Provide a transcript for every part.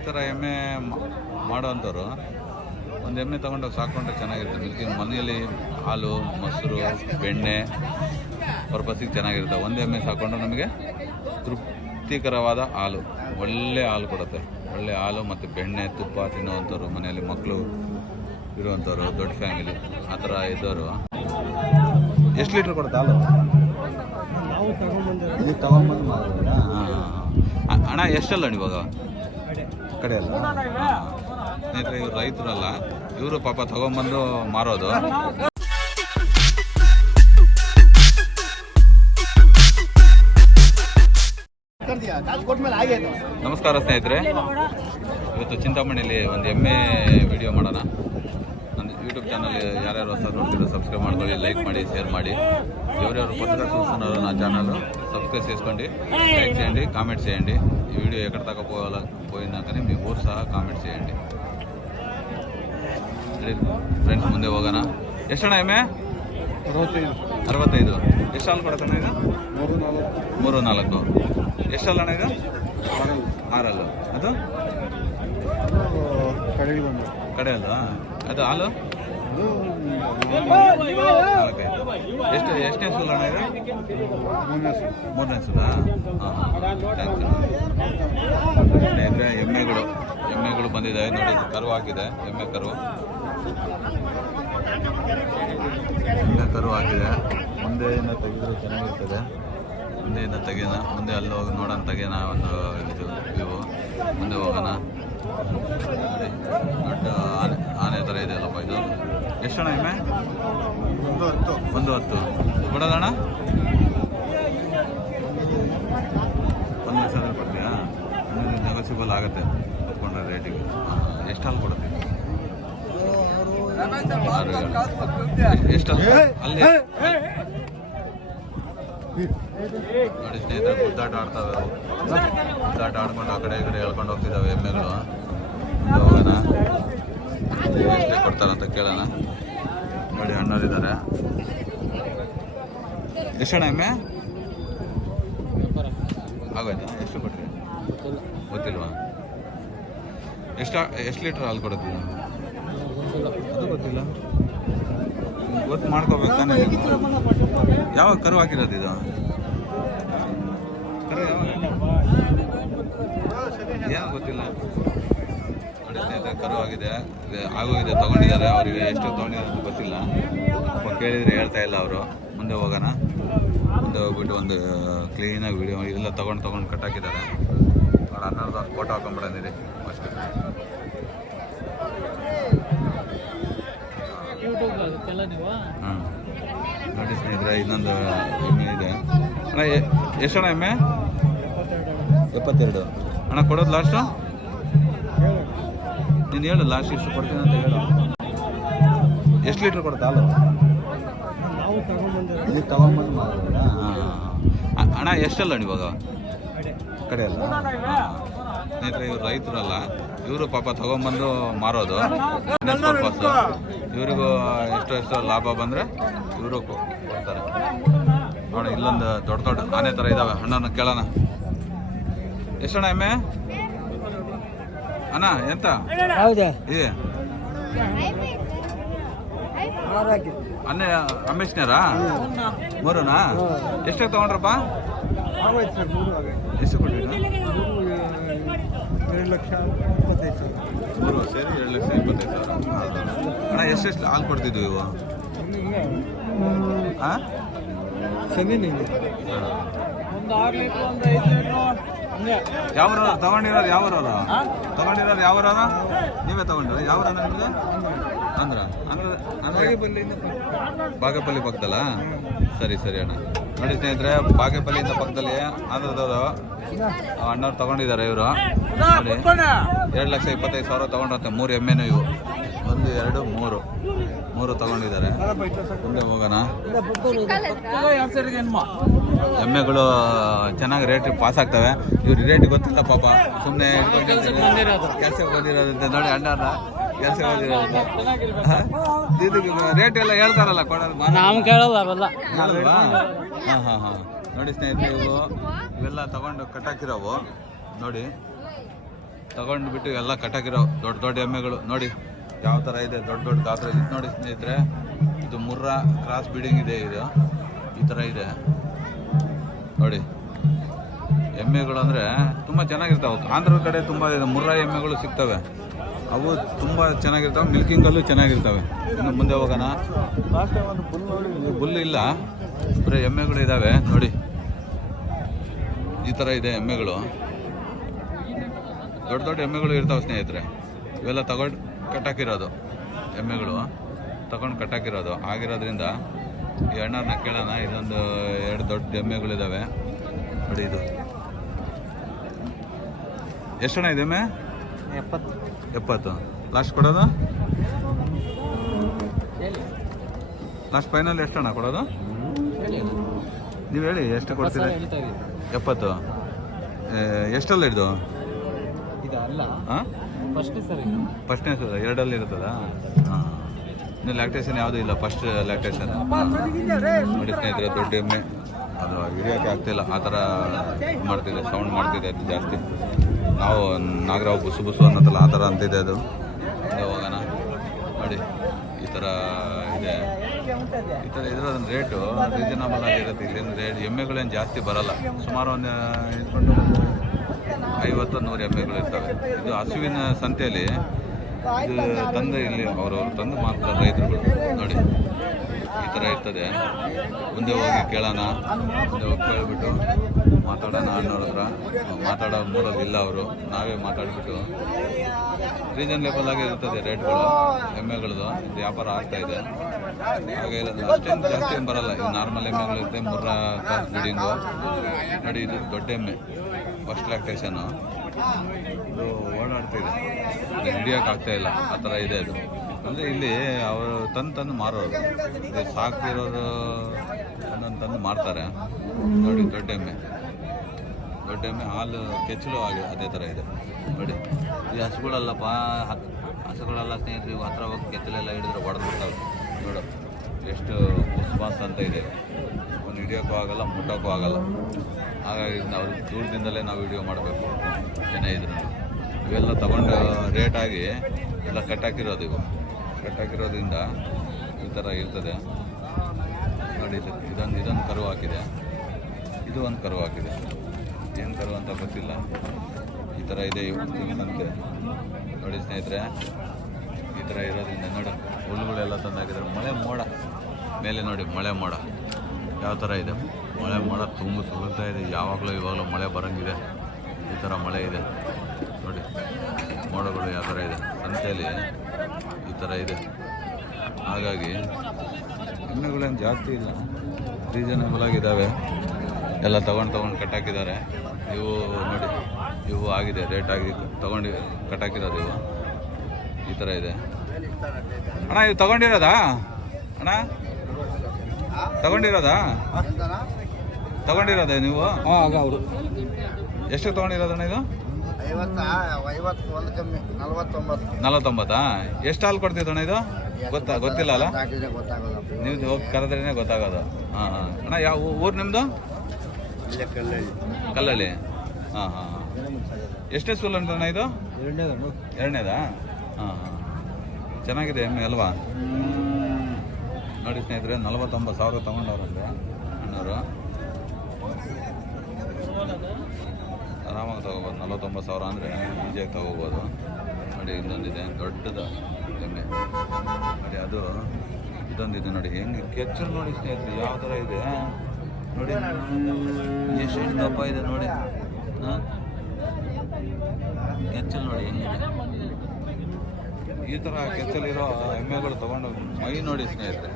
ಈ ಥರ ಎಮ್ಮೆ ಮಾಡೋವಂಥವ್ರು ಒಂದು ಎಮ್ಮೆ ತೊಗೊಂಡೋಗಿ ಸಾಕೊಂಡ್ರೆ ಚೆನ್ನಾಗಿರುತ್ತೆ. ಮಿಲ್ಕಿಂಗ್ ಮನೆಯಲ್ಲಿ ಹಾಲು ಮೊಸರು ಬೆಣ್ಣೆ ಪರ್ಪಸಿಗೆ ಚೆನ್ನಾಗಿರುತ್ತೆ. ಒಂದು ಎಮ್ಮೆ ಸಾಕೊಂಡ್ರೆ ನಮಗೆ ತೃಪ್ತಿಕರವಾದ ಹಾಲು, ಒಳ್ಳೆ ಹಾಲು ಕೊಡುತ್ತೆ. ಒಳ್ಳೆ ಹಾಲು ಮತ್ತು ಬೆಣ್ಣೆ ತುಪ್ಪ ತಿನ್ನುವಂಥವ್ರು, ಮನೆಯಲ್ಲಿ ಮಕ್ಕಳು ಇರುವಂಥವ್ರು, ದೊಡ್ಡ ಫ್ಯಾಮಿಲಿ ಆ ಥರ ಇದ್ದವರು. ಎಷ್ಟು ಲೀಟ್ರ್ ಕೊಡುತ್ತೆ ಹಾಲು? ನೀವು ತಗೊಂಬಂದು ಮಾಡಿದ್ರಾ? ಹಾಂ. ಹಣ ಎಷ್ಟಲ್ಲ ಇವಾಗ ಕಡೆ ಅಲ್ಲ? ಸ್ನೇಹಿತರೆ, ಇವ್ರು ರೈತರಲ್ಲ, ಇವರು ಪಾಪ ತಗೊಂಬಂದು ಮಾರೋದು. ನಮಸ್ಕಾರ ಸ್ನೇಹಿತರೆ, ಇವತ್ತು ಚಿಂತಾಮಣಿಯಲ್ಲಿ ಒಂದು ಎಮ್ಮೆ ವಿಡಿಯೋ ಮಾಡೋಣ. ನನ್ನ ಯೂಟ್ಯೂಬ್ ಚಾನಲ್ ಯಾರ್ಯಾರು ಹೊಸ ನೋಡ್ತಿರೋ ಸಬ್ಸ್ಕ್ರೈಬ್ ಮಾಡ್ಕೊಳ್ಳಿ, ಲೈಕ್ ಮಾಡಿ, ಶೇರ್ ಮಾಡಿ. ఎవరెవరు కొత్తగా చూస్తున్నారో నా ఛానల్ సబ్స్క్రైబ్ చేసుకోండి, లైక్ చేయండి, కామెంట్ చేయండి. ఈ వీడియో ఎక్కడ దాకా పోయినా కానీ మీ ఊరు సహా కామెంట్ చేయండి ಫ್ರೆಂಡ್ಸ್. ಮುಂದೆ ಹೋಗೋಣ. ಎಷ್ಟಣ್ಣ ಎಮ್ಮೆ? 65. ಎಷ್ಟು ಹಾಲು ಕೊಡುತ್ತಣ್ಣ ಈಗ? 3-4. ಎಷ್ಟು ಹಾಲಣ್ಣ ಈಗ? 6 ಅದು ಕಡೆ ಅಲ್ಲ ಅದು ಹಾಲು? ಎಷ್ಟನೇ ಸುಲ್ಲ ಅಣ್ಣ ಇದು? 3ನೇ ಸುಲ್ಲ. ಹಾಂ, ಸ್ನೇಹಿತರೆ, ಎಮ್ಮೆಗಳು ಬಂದಿದೆ ನೋಡಿ. ಕರು ಹಾಕಿದೆ, ಎಮ್ಮೆ ಕರು ಹಾಕಿದೆ. ಮುಂದೆಯಿಂದ ತೆಗೆದ್ರೆ ಚೆನ್ನಾಗಿರ್ತದೆ. ಮುಂದೆ ಅಲ್ಲಿ ಹೋಗಿ ನೋಡೋಣ, ತೆಗೆಯೋಣ ಒಂದು ಇದು ವ್ಯೂ. ಮುಂದೆ ಹೋಗೋಣ. ನೋಡಿ, ದೊಡ್ಡ ಆನೆ ಥರ ಇದೆ ಅಲ್ಲಪ್ಪ ಇದು. ಎಷ್ಟಣ್ಣ ಎಮ್ಮೆ? 110 ಕೊಡೋದಣ್ಣ? 1 ಲಕ್ಷ ಕೊಡ್ತೀಯಾ? ನೆಗೋಸಿಬಲ್ ಆಗುತ್ತೆ ಕೊಟ್ಕೊಂಡ್ರೆ ರೇಟಿಗೆ. ಎಷ್ಟು ಹಾಲು ಕೊಡುತ್ತೆ? ಎಷ್ಟು ಅಲ್ಲಿ ನೋಡಿ ಸ್ನೇಹಿತರೆ, ಗುದ್ದಾಟ ಆಡ್ತವೆ ಅವು. ಗುದ್ದಾಟ ಆಡ್ಕೊಂಡು ಆ ಕಡೆ ಈ ಕಡೆ ಹೇಳ್ಕೊಂಡು ಹೋಗ್ತಿದ್ದಾವೆ ಎಮ್ಮೆಗಳು. ಹೋಗೋಣ, ಎಷ್ಟೇ ಕೊಡ್ತಾರಂತ ಕೇಳೋಣ. ನೋಡಿ, ಅಣ್ಣರಿದ್ದಾರೆ. ಎಷ್ಟಣ್ಣ ಎಮ್ಮೆ ಆಗೋಯ್ತಾ? ಎಷ್ಟು ಕೊಟ್ರಿ ಗೊತ್ತಿಲ್ವಾ? ಎಷ್ಟು ಲೀಟ್ರ್ ಹಾಲು ಕೊಡುತ್ತೆ? ಅದು ಗೊತ್ತಿಲ್ಲ. ಗೊತ್ತು ಮಾಡ್ಕೋಬೇಕು ತಾನೇ. ಯಾವಾಗ ಕರು ಹಾಕಿರೋದು ಇದು? ಕರು ಏನು ಗೊತ್ತಿಲ್ಲ. ನೋಡಿ ಸ್ನೇಹಿತರೆ, ಕರು ಆಗೋಗಿದೆ, ತೊಗೊಂಡಿದ್ದಾರೆ. ಅವರಿಗೆ ಎಷ್ಟು ತೊಗೊಂಡಿರೋದು ಗೊತ್ತಿಲ್ಲ. ಸ್ವಲ್ಪ ಕೇಳಿದರೆ ಹೇಳ್ತಾ ಇಲ್ಲ ಅವರು. ಮುಂದೆ ಹೋಗೋಣ. ಮುಂದೆ ಹೋಗ್ಬಿಟ್ಟು ಒಂದು ಕ್ಲೀನಾಗಿ ವಿಡಿಯೋ ಇದೆಲ್ಲ ತೊಗೊಂಡು ಕಟ್ಟಾಕಿದ್ದಾರೆ. ಅವ್ರ ಅಣ್ಣವ್ರದ್ದು ಫೋಟೋ ಹಾಕೊಂಡ್ಬಿಡೋದಿದೆ ಫಸ್ಟ್. ಹಾಂ, ನೋಡಿ ಸ್ನೇಹಿತರೆ, ಇನ್ನೊಂದು ಎಮ್ಮೆ ಇದೆ. ಅಣ್ಣ ಎಷ್ಟಣ್ಣ ಎಮ್ಮೆ? 72. ಅಣ್ಣ ಕೊಡೋದು ಲಾಸ್ಟು? ನೀನು ಹೇಳು, ಲಾಸ್ಟ್ ಇಷ್ಟು ಕೊಡ್ತೀನಿ ಅಂತ ಹೇಳು. ಎಷ್ಟು ಲೀಟ್ರ್ ಕೊಡುತ್ತೆ ಹಾಲು? ಇಲ್ಲಿ ತಗೊಂಬಂದು ಮಾಡಿದ್ರಾ? ಹಾಂ. ಅಣ್ಣ ಎಷ್ಟಲ್ಲ ಇವಾಗ ಕಡೆ ಅಲ್ಲ? ಸ್ನೇಹಿತರೆ, ಇವ್ರು ರೈತರಲ್ಲ, ಇವರು ಪಾಪ ತಗೊಂಬಂದು ಮಾರೋದು ಪರ್ಪಸ್. ಇವ್ರಿಗೂ ಎಷ್ಟು ಲಾಭ ಬಂದರೆ ಇವರು ಕೊಡ್ತಾರೆ. ನೋಡಿ, ಇಲ್ಲೊಂದು ದೊಡ್ಡ ಆನೆ ಥರ ಇದ್ದಾವೆ. ಅಣ್ಣನ ಕೇಳೋಣ. ಎಷ್ಟಣ್ಣ ಎಮ್ಮೆ? ಅಣ್ಣ ಎಂತ ಏ ಅನ್ನೆ ರಮೇಶ್ನಾರಾ? 3ನಾ? ಎಷ್ಟಾಗಿ ತೊಗೊಂಡ್ರಪ್ಪ? ಎಷ್ಟು ಕೊಟ್ಟಿರ? 3 ಸೇರಿ 2,25,000. ಅಣ್ಣ ಎಷ್ಟೆಷ್ಟು ಹಾಲು ಕೊಡ್ತಿದ್ವು ಇವು? ಹಾಂ, ಯಾವ್ರ ತಗೊಂಡಿರೋರು? ಯಾವ್ರ ನೀವೇ ತಗೊಂಡ್ರಿ? ಯಾವ್ರ ನಿಮ್ಗೆ ಅಂದ್ರೆ ಬಾಗೇಪಲ್ಲಿ ಪಕ್ಕದಲ್ಲ? ಸರಿ ಅಣ್ಣ. ನೋಡಿ ಸ್ನೇಹಿತರೆ, ಬಾಗೇಪಲ್ಲಿಯಿಂದ ಪಕ್ಕದಲ್ಲಿ ಆಂಧ್ರದವರು ಅಣ್ಣವ್ರು ತಗೊಂಡಿದ್ದಾರೆ. ಇವರು ನೋಡಿ 2,25,000 ತಗೊಂಡ್ರಂತೆ. 3 ಎಮ್ಮೆನೂ ಇವು. 1, 2, 3 ತಗೊಂಡಿದ್ದಾರೆ. ಮುಂದೆ ಹೋಗೋಣ. ಎಮ್ಮೆಗಳು ಚೆನ್ನಾಗಿ ರೇಟ್ ಪಾಸ್ ಆಗ್ತವೆ. ಇವ್ರಿಗೆ ರೇಟ್ ಗೊತ್ತಿಲ್ಲ ಪಾಪ, ಸುಮ್ಮನೆ ಕೆಲಸ ಬಂದಿರೋದಂತೆ. ನೋಡಿ, ಅಣ್ಣನ ಕೆಲಸ ಬಂದಿರೋದಂತೆ. ರೇಟ್ ಎಲ್ಲ ಹೇಳ್ತಾರಲ್ಲ, ಕೊಡೋದು ನಾವು ಕೇಳಲ್ಲ ಅವೆಲ್ಲ. ಹಾಂ. ನೋಡಿ ಸ್ನೇಹಿತರೆ, ಇವೆಲ್ಲ ತಗೊಂಡು ಕಟ್ಟಾಕಿರೋವು. ನೋಡಿ, ತಗೊಂಡ್ಬಿಟ್ಟು ಎಲ್ಲ ಕಟ್ಟಾಕಿರೋ ದೊಡ್ಡ ದೊಡ್ಡ ಎಮ್ಮೆಗಳು ನೋಡಿ ಯಾವ ಥರ ಇದೆ, ದೊಡ್ಡ ದೊಡ್ಡ ಗಾತ್ರ ಇದು ನೋಡಿ ಸ್ನೇಹಿತರೆ. ಇದು ಮುರ್ರಾ ಕ್ರಾಸ್ ಬೀಡಿಂಗ್ ಇದೆ, ಇದು ಈ ಥರ ಇದೆ ನೋಡಿ. ಎಮ್ಮೆಗಳು ಅಂದರೆ ತುಂಬ ಚೆನ್ನಾಗಿರ್ತಾವೆ. ಆಂಧ್ರದ ಕಡೆ ತುಂಬ ಮುರ್ರಾ ಎಮ್ಮೆಗಳು ಸಿಗ್ತವೆ, ಅವು ತುಂಬ ಚೆನ್ನಾಗಿರ್ತವೆ, ಮಿಲ್ಕಿಂಗಲ್ಲೂ ಚೆನ್ನಾಗಿರ್ತವೆ. ಇನ್ನು ಮುಂದೆ ಹೋಗೋಣ. ಲಾಸ್ಟ್ ಟೈಮ್ ಒಂದು ಬುಲ್ ಇಲ್ಲ, ಬರೀ ಎಮ್ಮೆಗಳು ಇದ್ದಾವೆ ನೋಡಿ. ಈ ಥರ ಇದೆ ಎಮ್ಮೆಗಳು, ದೊಡ್ಡ ದೊಡ್ಡ ಎಮ್ಮೆಗಳು ಇರ್ತಾವೆ ಸ್ನೇಹಿತರೆ. ಇವೆಲ್ಲ ತಗೊಂಡು ಕಟ್ಟಾಕಿರೋದು ಎಮ್ಮೆಗಳು, ತಗೊಂಡು ಕಟ್ಟಾಕಿರೋದು ಆಗಿರೋದ್ರಿಂದ ಈ ಅಣ್ಣರನ್ನ ಕೇಳೋಣ. ಇದೊಂದು 2 ದೊಡ್ಡ ಎಮ್ಮೆಗಳಿದ್ದಾವೆ ನೋಡಿ. ಇದು ಎಷ್ಟಣ್ಣ ಇದೆ ಎಮ್ಮೆ? 70. ಲಾಸ್ಟ್ ಕೊಡೋದು? ಲಾಸ್ಟ್ ಫೈನಲ್ ಎಷ್ಟಣ್ಣ ಕೊಡೋದು? ನೀವು ಹೇಳಿ ಎಷ್ಟು ಕೊಡ್ತೀರಾ? 70. ಎಷ್ಟಲ್ಲ ಇದು? ಹಾಂ, ಫಸ್ಟ್ನೇ ಸರ್ 2ಅಲ್ಲಿ ಇರ್ತದ? ಹಾಂ, ಇನ್ನು ಲ್ಯಾಕ್ಟೇಷನ್ ಯಾವುದೂ ಇಲ್ಲ, ಫಸ್ಟ್ ಲ್ಯಾಕ್ಟೇಷನ್ ನೋಡಿ ಸ್ನೇಹಿತರೆ. ದೊಡ್ಡ ಎಮ್ಮೆ ಅದು ಹಿಡಿಯೋಕ್ಕೆ ಆಗ್ತಿಲ್ಲ, ಆ ಥರ ಮಾಡ್ತಿದೆ, ಸೌಂಡ್ ಮಾಡ್ತಿದೆ ಅದು ಜಾಸ್ತಿ. ನಾವು ನಾಗರಾವ್ ಬುಸು ಬುಸು ಅನ್ನೋದಲ್ಲ, ಆ ಥರ ಅಂತಿದೆ ಅದು. ಹೋಗೋಣ ನೋಡಿ. ಈ ಥರ ಇದೆ, ಈ ಥರ ಇದ್ರದನ್ನ ರೇಟು ರೀಸನಬಲ್ ಆಗಿರುತ್ತೆ. ಇಲ್ಲಿಂದ ರೇಟ್ ಎಮ್ಮೆಗಳೇನು ಜಾಸ್ತಿ ಬರಲ್ಲ, ಸುಮಾರು ಒಂದು ಇಟ್ಕೊಂಡು 50-100 ಎಮ್ಮೆಗಳು ಇರ್ತವೆ. ಇದು ಹಸುವಿನ ಸಂತೆಯಲ್ಲಿ ಇದು ತಂದು ಇಲ್ಲಿ ಅವರು ತಂದು ಮಾತ್ರ ರೈತರುಗಳು ನೋಡಿ. ಈ ಥರ ಇರ್ತದೆ. ಮುಂದೆ ಹೋಗಿ ಕೇಳೋಣ, ಮುಂದೆ ಹೋಗಿ ಕೇಳಿಬಿಟ್ಟು ಮಾತಾಡೋಣ. ಅಣ್ಣವ್ರ ಹತ್ರ ಮಾತಾಡೋ ಮೂಡೋದಿಲ್ಲ ಅವರು, ನಾವೇ ಮಾತಾಡಿಬಿಟ್ಟು ರೀಸನ್ಲೇಬಲ್ ಆಗಿ ಇರ್ತದೆ ರೇಟ್ಗಳು ಎಮ್ಮೆಗಳದ್ದು. ಇದು ವ್ಯಾಪಾರ ಆಗ್ತಾಯಿದೆ, ಹಾಗೆ ಇರೋದು ಅಷ್ಟೇನು ಜಾಸ್ತಿ ಏನು ಬರಲ್ಲ. ಇದು ನಾರ್ಮಲ್ ಎಮ್ಮೆಗಳಿರುತ್ತೆ, ಮುರ್ರಾ ಕ್ರಾಸ್ ಬ್ರೀಡಿಂಗು ನೋಡಿ. ಇದು ದೊಡ್ಡ ಎಮ್ಮೆ, ಫಸ್ಟ್ ಲ್ಯಾಕ್ಟೇಷನು. ಇದು ಓಡಾಡ್ತಿದೆ, ಹಿಡಿಯೋಕೆ ಆಗ್ತಾಯಿಲ್ಲ, ಆ ಥರ ಇದೆ ಅದು. ಅಂದರೆ ಇಲ್ಲಿ ಅವರು ತಂದು ಮಾರೋರು, ಇದು ಸಾಕಿರೋರು ತಂದು ಮಾರ್ತಾರೆ ನೋಡಿ. ದೊಡ್ಡ ಎಮ್ಮೆ ಹಾಲು ಕೆಚ್ಚಲು ಆಗಿ ಅದೇ ಥರ ಇದೆ ನೋಡಿ. ಈ ಹಸುಗಳಲ್ಲಪ್ಪ, ಹಸುಗಳೆಲ್ಲ ಸ್ನೇಹಿತರು ಇವು ಹತ್ರ ಹೋಗಿ ಕೆಚ್ಚಲೆಲ್ಲ ಹಿಡಿದ್ರೆ ಹೊಡೆದ್ಬಿಡ್ತಾವೆ ನೋಡು. ಎಷ್ಟು ಉಸ್ಪಾಸ್ ಅಂತ ಇದೆ, ಒಂದು ಹಿಡಿಯೋಕ್ಕೂ ಆಗಲ್ಲ, ಮುಟ್ಟೋಕ್ಕೂ ಆಗಲ್ಲ. ಹಾಗಾಗಿ ನಾವು ದೂರದಿಂದಲೇ ನಾವು ವಿಡಿಯೋ ಮಾಡಬೇಕು ಜನ ಇದ್ರು. ಇವೆಲ್ಲ ತಗೊಂಡು ರೇಟಾಗಿ ಎಲ್ಲ ಕಟ್ಟಾಕಿರೋದು, ಇವು ಕಟ್ಟಾಕಿರೋದ್ರಿಂದ ಈ ಥರ ಇರ್ತದೆ ನೋಡಿ. ಇದೊಂದು ಕರು ಹಾಕಿದೆ, ಇದು ಒಂದು ಕರು ಹಾಕಿದೆ, ಏನು ಕರು ಅಂತ ಗೊತ್ತಿಲ್ಲ. ಈ ಥರ ಇದೆ ಇವತ್ತಂತೆ ನೋಡಿ ಸ್ನೇಹಿತರೆ. ಈ ಥರ ಇರೋದ್ರಿಂದ ನೋಡಿ, ಹುಲ್ಲುಗಳೆಲ್ಲ ತಂದಾಕಿದ್ದಾರೆ. ಮಳೆ ಮೋಡ ಮೇಲೆ ನೋಡಿ, ಮಳೆ ಮೋಡ ಯಾವ ಥರ ಇದೆ. ಮಳೆ ಮೋಡ ತುಂಬ ಸುರಿತಾ ಇದೆ, ಇವಾಗಲೂ ಮಳೆ ಬರೋಂಗಿದೆ. ಈ ಥರ ಮಳೆ ಇದೆ ನೋಡಿ, ಮೋಡಗಳು ಯಾವ ಥರ ಇದೆ. ಸಂತೆಯಲ್ಲಿ ಈ ಥರ ಇದೆ. ಹಾಗಾಗಿ ಎಮ್ಮೆಗಳೇನು ಜಾಸ್ತಿ ಇಲ್ಲ, ರೀಸನಬಲ್ ಆಗಿದ್ದಾವೆ. ಎಲ್ಲ ತಗೊಂಡು ಕಟ್ಟಾಕಿದ್ದಾರೆ. ಇವು ನೋಡಿ, ಇವು ಆಗಿದೆ, ರೇಟ್ ಆಗಿ ತಗೊಂಡು ಕಟ್ಟಾಕಿರೋದು ಇವು. ಈ ಥರ ಇದೆ ಅಣ್ಣ. ಇವು ತಗೊಂಡಿರೋದಾ ಅಣ್ಣ? ತಗೊಂಡಿರೋದೇ ನೀವು? ಅವರು ಎಷ್ಟು ತಗೊಂಡಿರೋದಣ್ಣ ಇದು? 49. ಎಷ್ಟು ಹಾಲು ಕೊಡ್ತಿದ್ದಣ್ಣ ಇದು? ಗೊತ್ತಿಲ್ಲ ಅಲ್ಲ, ನೀವು ಹೋಗಿ ಕರೆದ್ರೇ ಗೊತ್ತಾಗೋದು. ಹಾಂ ಅಣ್ಣ, ಯಾವ ಊರು ನಿಮ್ಮದು? ಕಲ್ಲಳ್ಳಿ. ಹಾಂ. ಎಷ್ಟೇ ಸೂಲ್ ಅಂತಣ್ಣ ಇದು? ಎರಡನೇದಾ? ಹಾಂ. ಚೆನ್ನಾಗಿದೆ ಎಮ್ಮೆ ಅಲ್ವಾ ನೋಡಿ ಸ್ನೇಹಿತರೆ. 49,000 ತೊಗೊಂಡವ್ರಂದ್ರೆ ಅಣ್ಣವರು. ಆರಾಮಾಗಿ ತೊಗೋಬೋದು. 49,000 ಅಂದರೆ ಈಜಿಯಾಗಿ ತೊಗೋಬೋದು ನೋಡಿ. ಇನ್ನೊಂದಿದೆ ದೊಡ್ಡದು ಎಮ್ಮೆ ನೋಡಿ, ಅದು ಇದೊಂದಿದೆ ನೋಡಿ. ಹೆಂಗೆ ಕೆಚ್ಚಲು ನೋಡಿ ಸ್ನೇಹಿತರೆ, ಯಾವ ಥರ ಇದೆ ನೋಡಿ. ಎಷ್ಟು ದಪ್ಪ ಇದೆ ನೋಡಿ. ಹಾಂ, ಕೆಚ್ಚಲು ನೋಡಿ ಹೆಂಗಿದೆ. ಈ ಥರ ಕೆಚ್ಚಲಿರೋ ಎಮ್ಮೆಗಳು ತೊಗೊಂಡು ಮೈ ನೋಡಿ ಸ್ನೇಹಿತರೆ,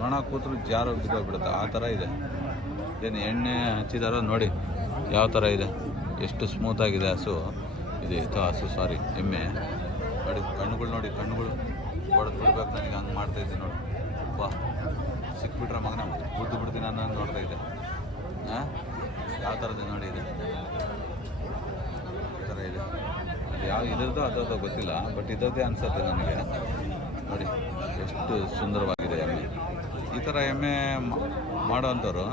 ನೊಣ ಕೂತ್ರು ಜಾರು ಬಿದ್ದೋಗ್ಬಿಡುತ್ತೆ, ಆ ಥರ ಇದೆ. ಏನು ಎಣ್ಣೆ ಹಚ್ಚಿದಾರೋ ನೋಡಿ ಯಾವ ಥರ ಇದೆ, ಎಷ್ಟು ಸ್ಮೂತಾಗಿದೆ ಹಸು ಇದು. ಸಾರಿ ಎಮ್ಮೆ ನೋಡಿ. ಕಣ್ಣುಗಳು ನೋಡಿ, ಕಣ್ಣುಗಳು ಹೊಡೆದು ಬಿಡ್ಬೇಕು ನನಗೆ, ಹಂಗೆ ಮಾಡ್ತಾಯಿದ್ದೆ ನೋಡಿ. ಬಾ, ಸಿಕ್ಬಿಟ್ರೆ ಮಗನ ಬುದ್ದು ಬಿಡ್ತೀನಿ ನಾನು ನೋಡ್ತಾ ಇದ್ದೆ. ಹಾಂ, ಯಾವ ಥರದ್ದು ನೋಡಿ ಇದೆ, ಈ ಥರ ಇದೆ. ಅದು ಯಾವ ಇದ್ರದ್ದು ಅದರದ್ದು ಗೊತ್ತಿಲ್ಲ, ಬಟ್ ಇದರದ್ದೇ ಅನಿಸುತ್ತೆ ನನಗೆ ನೋಡಿ. ಎಷ್ಟು ಸುಂದರವಾಗಿದೆ ಎಮ್ಮೆ. ಈ ಥರ ಎಮ್ಮೆ ಮಾಡೋವಂಥವ್ರು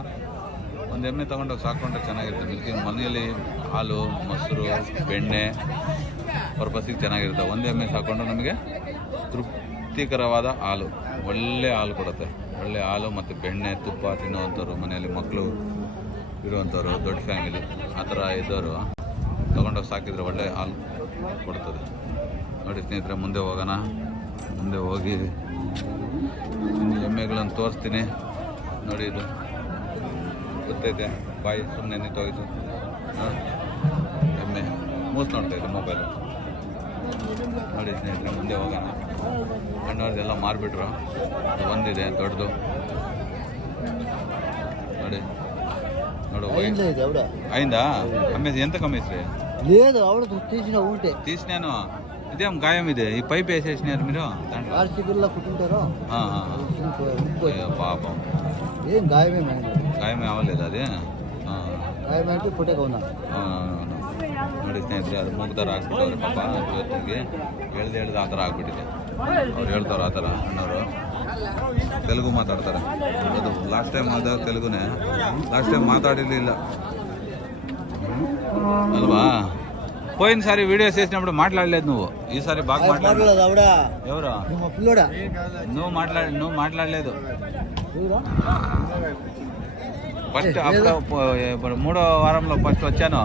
ಒಂದು ಎಮ್ಮೆ ತೊಗೊಂಡೋಗಿ ಸಾಕೊಂಡ್ರೆ ಚೆನ್ನಾಗಿರುತ್ತೆ. ಮಿಲ್ಕಿಂಗ್ ಮನೆಯಲ್ಲಿ ಹಾಲು ಮೊಸರು ಬೆಣ್ಣೆ ಪರ್ಪಸ್ಸಿಗೆ ಚೆನ್ನಾಗಿರುತ್ತೆ. ಒಂದು ಎಮ್ಮೆ ಸಾಕೊಂಡು ನಮಗೆ ತೃಪ್ತಿಕರವಾದ ಹಾಲು, ಒಳ್ಳೆ ಹಾಲು ಕೊಡುತ್ತೆ. ಒಳ್ಳೆ ಹಾಲು ಮತ್ತು ಬೆಣ್ಣೆ ತುಪ್ಪ ತಿನ್ನುವಂಥವ್ರು, ಮನೆಯಲ್ಲಿ ಮಕ್ಕಳು ಇರುವಂಥವ್ರು, ದೊಡ್ಡ ಫ್ಯಾಮಿಲಿ ಆ ಥರ ಇದ್ದವರು ತೊಗೊಂಡೋಗಿ ಸಾಕಿದರೆ ಒಳ್ಳೆ ಹಾಲು ಕೊಡ್ತದೆ. ನೋಡಿ ಸ್ನೇಹಿತರೆ, ಮುಂದೆ ಹೋಗೋಣ. ಮುಂದೆ ಹೋಗಿ ಎಮ್ಮೆಗಳನ್ನು ತೋರಿಸ್ತೀನಿ. ನೋಡಿ, ಇದು ಗೊತ್ತೈತೆ, ಬಾಯಿ ಸುಮ್ಮನೆ ನಿಂತೋಗಿತ್ತು. ಎಮ್ಮೆ ಮೂಸ್ ನೋಡ್ತಾಯಿದ್ದೆ ಮೊಬೈಲು. ನೋಡಿ ಸ್ನೇಹಿತರೆ, ಮುಂದೆ ಹೋಗೋಣ. ಅಣ್ಣವ್ರದ್ದೆಲ್ಲ ಮಾರಿಬಿಟ್ರು. ಒಂದಿದೆ ದೊಡ್ಡದು, ನೋಡಿ ನೋಡು. అయిందా అమ్మేసి ఎంత కమ్మేసి లేదు ఆవిడ తీసిన ఉంటే తీసినాను. ఇదేం గాయం, ఇది ఈ పైప్ వేసేసినారు మీరు దాంట్లో కుట్టుంటారు. పాపం ఏం గాయమేమైంది? గాయమే అవ్వలేదు అది. గాయమైతే పుట్టక ఉన్నా. ನೋಡಿ ಸ್ನೇಹಿತರೆ, ಅದು ಮೂಗ್ದಾರ ಹಾಕ್ಬಿಟ್ಟವ್ರೆ ಪಾಪ ಜೊತೆಗೆ. ಹೇಳ್ದು ಆ ಥರ ಆಗ್ಬಿಟ್ಟಿದೆ. ಅವ್ರು ಹೇಳ್ತಾವ್ರು ಆ ಥರ ಅಣ್ಣವರು. తెలుగు మాట్లాడతారు. ಅದು లాస్ట్ టైం ಆದ తెలుగునే. లాస్ట్ టైం మాట్లాడಲಿಲ್ಲ అల్వా. పోయినసారి వీడియోస్ చేసినప్పుడు మాట్లాడలేదు నువ్వు. ఈసారి బాగా మాట్లాడలేదు. ఎవరు? నువ్వు మాట్లాడలేదు. ఫస్ట్ అప్పుడు 3వ వారంలో ఫస్ట్ వచ్చాను,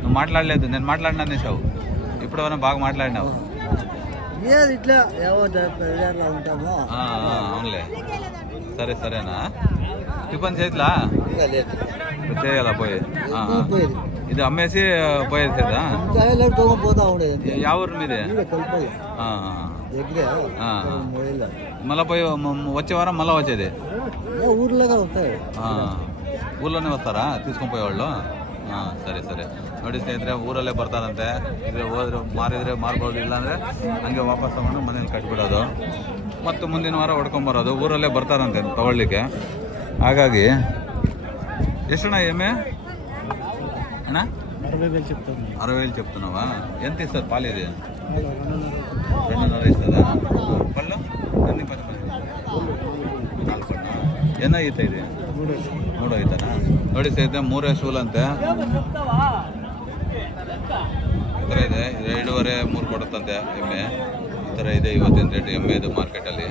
నువ్వు మాట్లాడలేదు. నేను మాట్లాడినా అనేసావు. ఇప్పుడు ఏమైనా బాగా మాట్లాడినావు. అవునులే. సరే సరేనా? టిఫన్ చేతిలా చేయాలా? పోయి ఇది అమ్మేసి పోయేది కదా. యా ఊరు మీదే? మళ్ళీ పోయి వచ్చే వారం మళ్ళీ వచ్చేది ಊರ್ಲೋನೇ ಬರ್ತಾರಾ తీసుకొని పోయేవాళ్ళు? ಸರಿ ಸರಿ. ನೋಡಿ ಸ್ನೇಹಿತರೆ, ಊರಲ್ಲೇ ಬರ್ತಾರಂತೆ. ಇದು ಹೋದ್ರೆ ಮಾರಿದರೆ ಮಾರ್ಬೋದು, ಇಲ್ಲಾಂದರೆ ಹಂಗೆ ವಾಪಸ್ ತಗೊಂಡು ಮನೇಲಿ ಕಟ್ಬಿಡೋದು, ಮತ್ತು ಮುಂದಿನ ವಾರ ಹೊಡ್ಕೊಂಬರೋದು. ಊರಲ್ಲೇ ಬರ್ತಾರಂತೆ ತಗೊಳ್ಳಿಕ್ಕೆ. ಹಾಗಾಗಿ ఎಷ್ಟಣ್ಣ ఎమ్మె అన్నా? 60,000 చెప్తున్నావా? ఎంత ఇస్తుంది పాలు? ఇది 2.5 ఇస్తుందా? పళ్ళు ఎన్ని? 4 ಏನ ಐತೆ? ಇದೆ 3 ಐತನಾ? ನೋಡಿ ಸ್ನೇಹಿತರೆ, 3 ಹಸುಗಳಂತೆ. ಈ ಥರ ಇದೆ. 2.5-3 ಕೊಡುತ್ತಂತೆ ಎಮ್ಮೆ. ಈ ಥರ ಇದೆ ಇವತ್ತಿನ ರೇಟ್ ಎಮ್ಮೆ ಇದು ಮಾರ್ಕೆಟಲ್ಲಿ.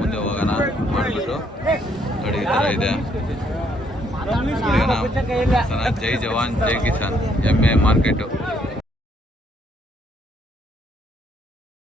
ಮುಂದೆ ಹೋಗೋಣ ಮಾಡಿಬಿಟ್ಟು. ನೋಡಿ ಈ ಥರ ಇದೆ. ಜೈ ಜವಾನ್ ಜೈ ಕಿಸಾನ್ ಎಮ್ಮೆ ಮಾರ್ಕೆಟು.